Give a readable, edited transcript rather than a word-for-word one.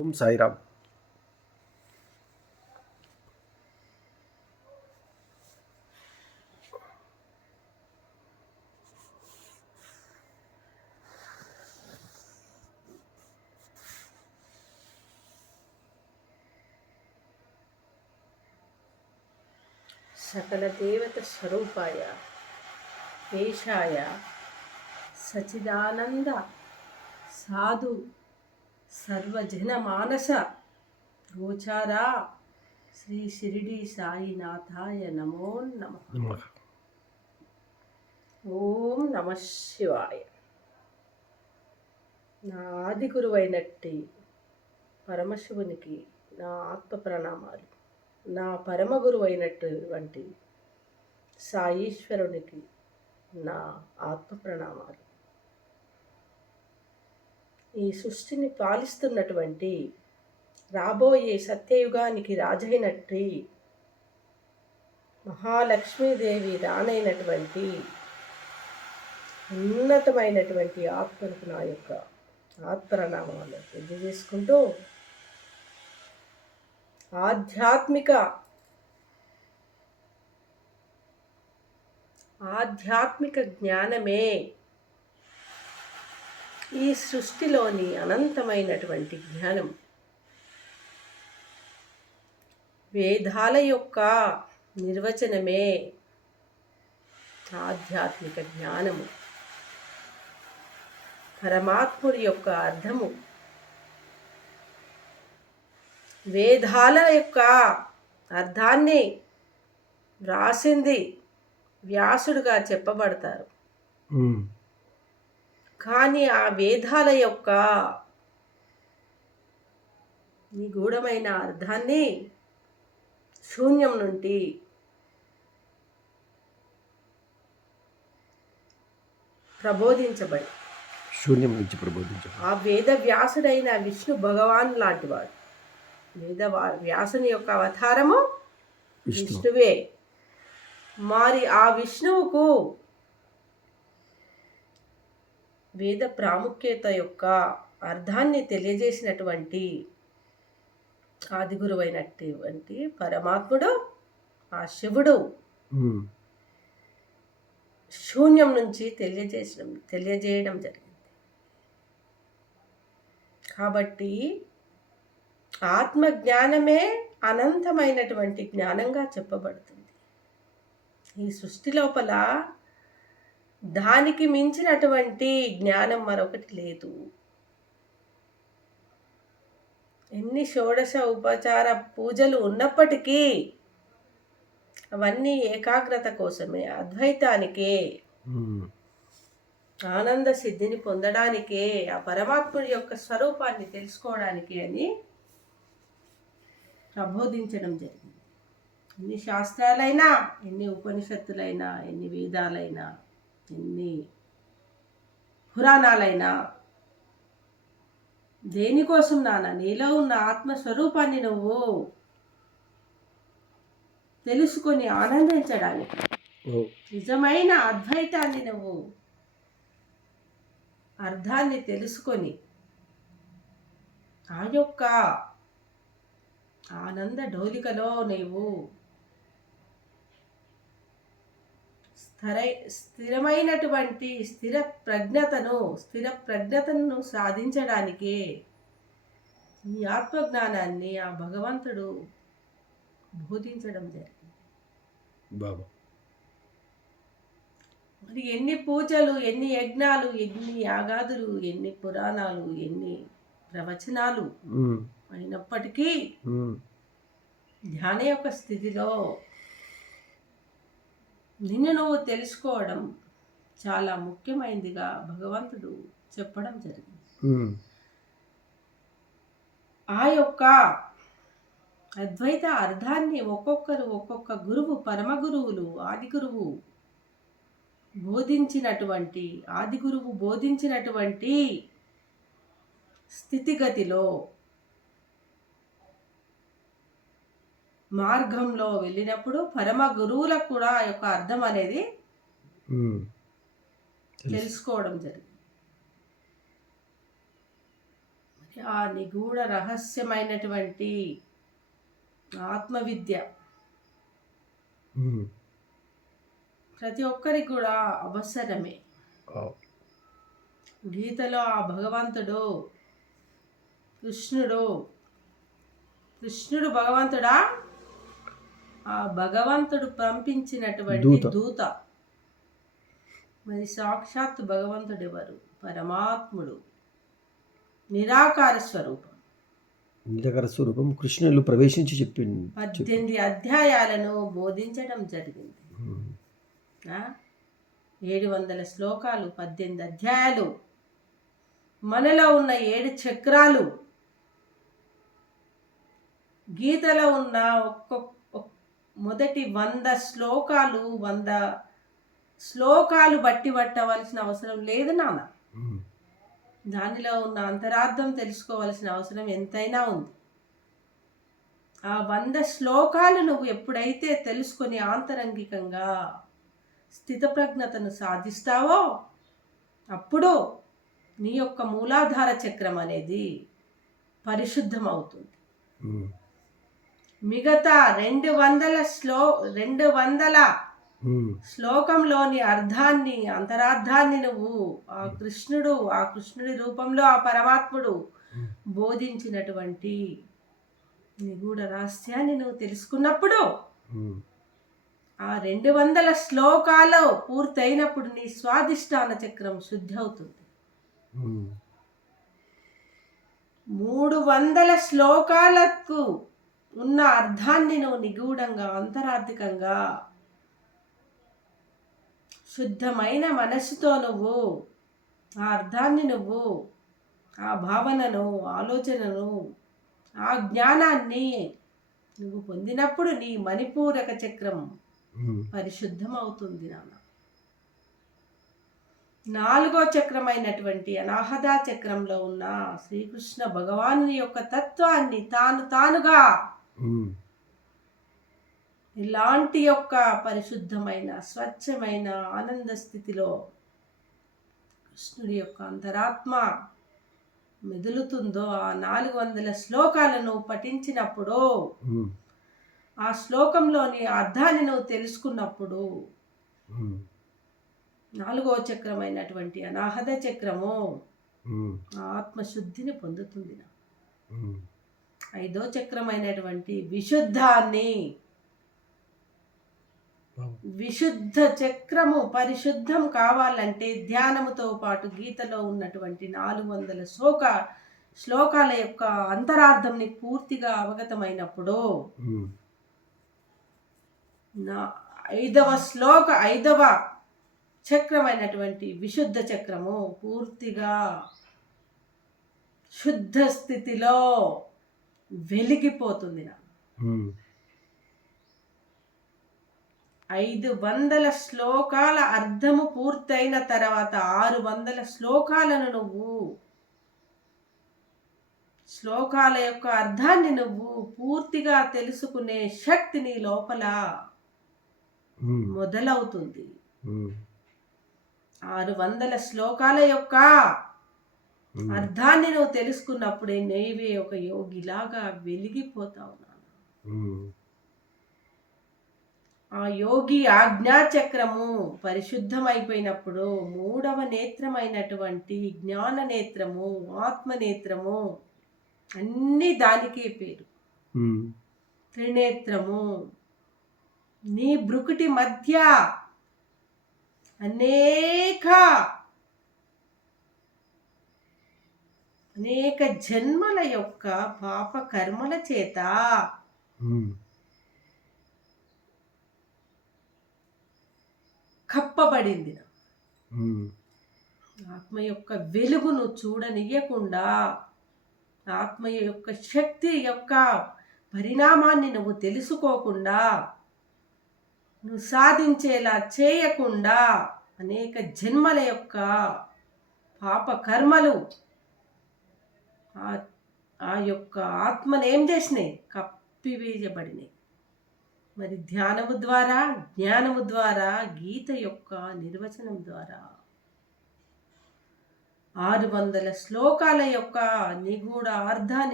ఓం సాయిరామ్. సకల దేవత స్వరూపాయ వేషాయ సచిదానంద సాధు సర్వజన మానస గోచారా శ్రీ షిరిడి సాయినాథాయ నమో నమః. ఓం నమ శివాయ. నా ఆది గురువైనట్టి పరమశివునికి నా ఆత్మ ప్రణామాలు. నా పరమ గురువు అయినటువంటి సాయీశ్వరునికి నా ఆత్మ ప్రణామాలు. ఈ సృష్టిని పాలిస్తున్నటువంటి రాబోయే సత్యయుగానికి రాజైనట్టి మహాలక్ష్మీదేవి రానైనటువంటి ఉన్నతమైనటువంటి ఆత్మకు నా యొక్క ఆత్మ ప్రణామాలు తెలియజేసుకుంటూ ఆధ్యాత్మిక జ్ఞానమే ఈ సృష్టిలోని అనంతమైనటువంటి జ్ఞానం. వేదాల యొక్క నిర్వచనమే ఆధ్యాత్మిక జ్ఞానము. పరమాత్ముడి యొక్క అర్థము వేదాల యొక్క అర్థాన్ని వ్రాసింది వ్యాసుడుగా చెప్పబడతారు. కానీ ఆ వేదాల యొక్క నిగూఢమైన అర్థాన్ని శూన్యం నుండి ప్రబోధించబడి ఆ వేద వ్యాసుడైన విష్ణు భగవాన్ లాంటివాడు. వ్యాసుని యొక్క అవతారము విష్ణువే. మరి ఆ విష్ణువుకు వేద ప్రాముఖ్యత యొక్క అర్థాన్ని తెలియజేసినటువంటి ఆది గురువైనటువంటి పరమాత్ముడు ఆ శివుడు శూన్యం నుంచి తెలియజేయడం జరిగింది. కాబట్టి ఆత్మజ్ఞానమే అనంతమైనటువంటి జ్ఞానంగా చెప్పబడుతుంది. ఈ సృష్టి లోపల దానికి మించినటువంటి జ్ఞానం మరొకటి లేదు. ఎన్ని షోడశ ఉపచార పూజలు ఉన్నప్పటికీ అవన్నీ ఏకాగ్రత కోసమే, అద్వైతానికే, ఆనంద సిద్ధిని పొందడానికే, ఆ పరమాత్ముడి యొక్క స్వరూపాన్ని తెలుసుకోవడానికి అని ప్రబోధించడం జరిగింది. ఎన్ని శాస్త్రాలైనా, ఎన్ని ఉపనిషత్తులైనా, ఎన్ని వేదాలైనా, ఎన్ని పురాణాలైనా దేనికోసం నాన్న? నీలో ఉన్న ఆత్మస్వరూపాన్ని నువ్వు తెలుసుకొని ఆనందించడానికి, నిజమైన అద్వైతాన్ని నువ్వు అర్థాన్ని తెలుసుకొని ఆ యొక్క ఆనంద డోలికలో నీవు స్థిరమైనటువంటి స్థిర ప్రజ్ఞతను సాధించడానికే ఈ ఆత్మజ్ఞానాన్ని ఆ భగవంతుడు బోధించడం జరిగింది. మరి ఎన్ని పూజలు, ఎన్ని యజ్ఞాలు, ఎన్ని యాగాదులు, ఎన్ని పురాణాలు, ఎన్ని ప్రవచనాలు అయినప్పటికీ ధ్యాన యొక్క స్థితిలో నిన్ను నువ్వు తెలుసుకోవడం చాలా ముఖ్యమైనదిగా భగవంతుడు చెప్పడం జరిగింది. ఆ యొక్క అద్వైత అర్థాన్ని ఒక్కొక్క గురువు, పరమ గురువులు, ఆది గురువు బోధించినటువంటి స్థితిగతిలో మార్గంలో వెళ్ళినప్పుడు పరమ గురువులకు కూడా ఆ యొక్క అర్థం అనేది తెలుసుకోవడం జరిగింది. ఆ నిగూఢ రహస్యమైనటువంటి ఆత్మవిద్య ప్రతి ఒక్కరికి కూడా అవసరమే. గీతలో ఆ భగవంతుడు కృష్ణుడు భగవంతుడా? ఆ భగవంతుడు పంపించినటువంటి దూత. మరి సాక్షాత్ భగవంతుడు ఎవరు? పరమాత్ముడు, నిరాకార స్వరూపం కృష్ణులు ప్రవేశించి చెప్పింది. 18 అధ్యాయాలను బోధించడం జరిగింది. 700 శ్లోకాలు, 18 అధ్యాయాలు, మనలో ఉన్న 7 చక్రాలు, గీతలో ఉన్న మొదటి 100 శ్లోకాలు బట్టి పట్టవలసిన అవసరం లేదు నాన్న. దానిలో ఉన్న అంతరార్థం తెలుసుకోవలసిన అవసరం ఎంతైనా ఉంది. ఆ 100 శ్లోకాలు నువ్వు ఎప్పుడైతే తెలుసుకొని ఆంతరంగికంగా స్థితప్రజ్ఞతను సాధిస్తావో అప్పుడు నీ యొక్క మూలాధార చక్రం అనేది పరిశుద్ధం అవుతుంది. మిగతా 200 శ్లోకంలోని అర్థాన్ని, అంతరార్థాన్ని నువ్వు ఆ కృష్ణుడి రూపంలో ఆ పరమాత్ముడు బోధించినటువంటి నిగూఢ రహస్యాన్ని నువ్వు తెలుసుకున్నప్పుడు ఆ 200 శ్లోకాలు పూర్తయినప్పుడు నీ స్వాదిష్టాన చక్రం శుద్ధి అవుతుంది. 300 శ్లోకాలకు ఉన్న అర్థాన్ని నువ్వు నిగూఢంగా, అంతరార్థికంగా, శుద్ధమైన మనస్సుతో నువ్వు ఆ అర్థాన్ని, నువ్వు ఆ భావనను, ఆలోచనను, ఆ జ్ఞానాన్ని నువ్వు పొందినప్పుడు నీ మణిపూరక చక్రం పరిశుద్ధం అవుతుంది నాన్న. 4వ చక్రమైనటువంటి అనాహత చక్రంలో ఉన్న శ్రీకృష్ణ భగవాను యొక్క తత్వాన్ని తానుగా ఇలాంటి యొక్క పరిశుద్ధమైన, స్వచ్ఛమైన ఆనంద స్థితిలో కృష్ణుడి యొక్క అంతరాత్మ మెదులుతుందో ఆ 400 శ్లోకాలను పఠించినప్పుడు, ఆ శ్లోకంలోని అర్థాన్ని నువ్వు తెలుసుకున్నప్పుడు 4వ చక్రమైనటువంటి అనాహత చక్రము ఆత్మశుద్ధిని పొందుతుంది. 5వ చక్రమైనటువంటి విశుద్ధ చక్రము పరిశుద్ధం కావాలంటే ధ్యానముతో పాటు గీతలో ఉన్నటువంటి 400 శ్లోకాల యొక్క అంతరార్థంని పూర్తిగా అవగతమైనప్పుడు 5వ చక్రమైనటువంటి విశుద్ధ చక్రము పూర్తిగా శుద్ధ స్థితిలో వెలిగిపోతుంది. 500 శ్లోకాల అర్థము పూర్తయిన తర్వాత 600 శ్లోకాలను నువ్వు, శ్లోకాల యొక్క అర్థాన్ని నువ్వు పూర్తిగా తెలుసుకునే శక్తి నీ లోపల మొదలవుతుంది. 600 శ్లోకాల యొక్క అర్థాన్ని నువ్వు తెలుసుకున్నప్పుడే నీవే ఒక యోగిలాగా వెలిగిపోతావు. ఆ యోగి ఆజ్ఞాచక్రము పరిశుద్ధమైపోయినప్పుడు 3వ నేత్రమైనటువంటి జ్ఞాన నేత్రము, ఆత్మనేత్రము, అన్ని దానికే పేరు. త్రినేత్రము, నీ బ్రుకుటి మధ్య అనేక జన్మల యొక్క పాప కర్మల చేత కప్పబడింది. ఆత్మ యొక్క వెలుగును చూడనియ్యకుండా, ఆత్మ యొక్క శక్తి యొక్క పరిణామాన్ని నువ్వు తెలుసుకోకుండా, నువ్వు సాధించేలా చేయకుండా అనేక జన్మల యొక్క పాప కర్మలు ఆ యొక్క ఆత్మను ఏం చేసినాయి? కప్పివేయబడినాయి. మరి ధ్యానము ద్వారా, జ్ఞానము ద్వారా, గీత యొక్క నిర్వచనం ద్వారా 600 శ్లోకాల యొక్క నిగూఢ అర్థాన్ని